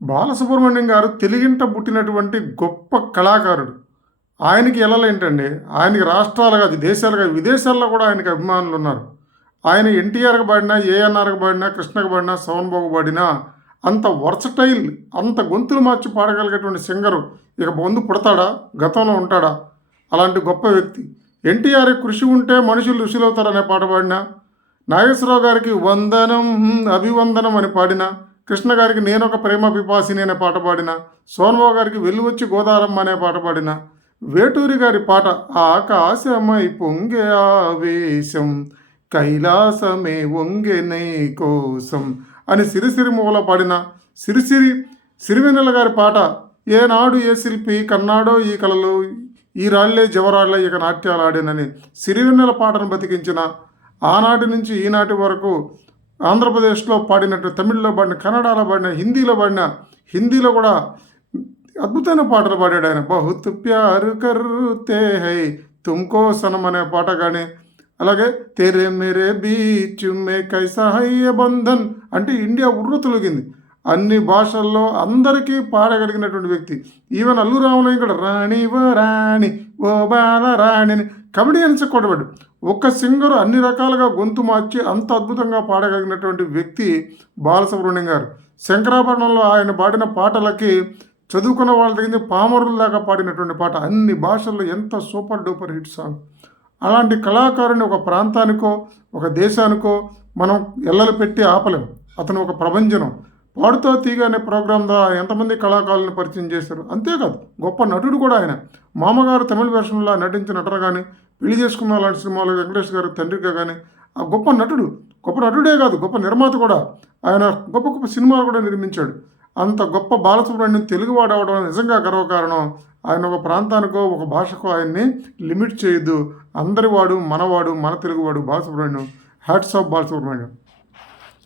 బాలసుబ్రహ్మణ్యం గారు తెలుగింట పుట్టినటువంటి గొప్ప కళాకారుడు. ఆయనకి ఎల్లలేంటండి. ఆయనకి రాష్ట్రాలు కాదు, దేశాలు కాదు, విదేశాల్లో కూడా ఆయనకి అభిమానులున్నారు. ఆయన ఎన్టీఆర్‌కి పాడినా, ఏఎన్నార్‌కి పాడినా, కృష్ణకి పాడినా, సోహన్ బాబుకి పాడినా అంత వర్సటైల్, అంత గొంతులు మార్చి పాడగలిగేటువంటి సింగరు ఇక ముందు పుడతాడా? గతంలో ఉంటాడా? అలాంటి గొప్ప వ్యక్తి. ఎన్టీఆర్ కృషి ఉంటే మనుషులు ఋషులవుతారనే పాట పాడినా, నాగేశ్వరరావు గారికి వందనం అభివందనం అని పాడిన, కృష్ణ గారికి నేనొక ప్రేమ పిపాసిని అనే పాట పాడిన, సోనబాబు గారికి వెల్లువచ్చి గోదారమ్మ అనే పాట పాడిన, వేటూరి గారి పాట ఆకాశమై పొంగే ఆవేశం కైలాసమే వంగెనై కోసం అని సిరిసిరి మూల పాడిన, సిరివెన్నెల గారి పాట ఏనాడు ఏ శిల్పి కన్నాడో ఈ కళలు ఈ రాళ్లే జవరాళ్లే ఇక నాట్యాలు ఆడేనని సిరివెన్నెల పాటను బతికించిన, ఆనాటి నుంచి ఈనాటి వరకు ఆంధ్రప్రదేశ్లో పాడినట్టు, తమిళ్లో పాడిన, కన్నడలో పాడిన, హిందీలో కూడా అద్భుతమైన పాటలు పాడాడు ఆయన. బహుత్ ప్యారు కర్తే హై తుమ్కో సనం అనే పాట కానీ, అలాగే తెరే మేరే బీచ్ మే కైసా హై ఏ బంధన్ అంటే ఇండియా ఉర్రు తొలగింది. అన్ని భాషల్లో అందరికీ పాడగలిగినటువంటి వ్యక్తి. ఈవెన్ అల్లు రామలింగ కూడా రాణి ఓ రాణి ఓ బాల రాణి అని కమెడియన్స్ కొట్టబడ్డు. ఒక్క సింగరు అన్ని రకాలుగా గొంతు మార్చి అంత అద్భుతంగా పాడగలిగినటువంటి వ్యక్తి బాలసుబ్రహ్మణ్యం గారు. శంకరాభరణంలో ఆయన పాడిన పాటలకి చదువుకున్న వాళ్ళ దగ్గర పామరుల దాకా పాడినటువంటి పాట, అన్ని భాషల్లో ఎంత సూపర్ డూపర్ హిట్ సాంగ్. అలాంటి కళాకారుని ఒక ప్రాంతానికో ఒక దేశానికో మనం ఎల్లలు పెట్టి ఆపలేం. అతను ఒక ప్రభంజనం. పాడుతో తీగ అనే ప్రోగ్రాం ద్వారా ఎంతమంది కళాకారులను పరిచయం చేశారు. అంతేకాదు గొప్ప నటుడు కూడా ఆయన. మామగారు తమిళ వెర్షన్లో నటించిన నటన కానీ, పెళ్లి చేసుకున్న లాంటి సినిమాలు వెంకటేష్ గారు తండ్రిగా కానీ ఆ గొప్ప నటుడే కాదు గొప్ప నిర్మాత కూడా. ఆయన గొప్ప గొప్ప సినిమాలు కూడా నిర్మించాడు. అంత గొప్ప బాలసుబ్రహ్మణ్యం తెలుగువాడు అవడం నిజంగా గర్వకారణం. ఆయన ఒక ప్రాంతానికో ఒక భాషకో ఆయన్ని లిమిట్ చేయొద్దు. అందరివాడు, మనవాడు, మన తెలుగువాడు బాలసుబ్రహ్మణ్యం. Hats off Balasubrahmanyam.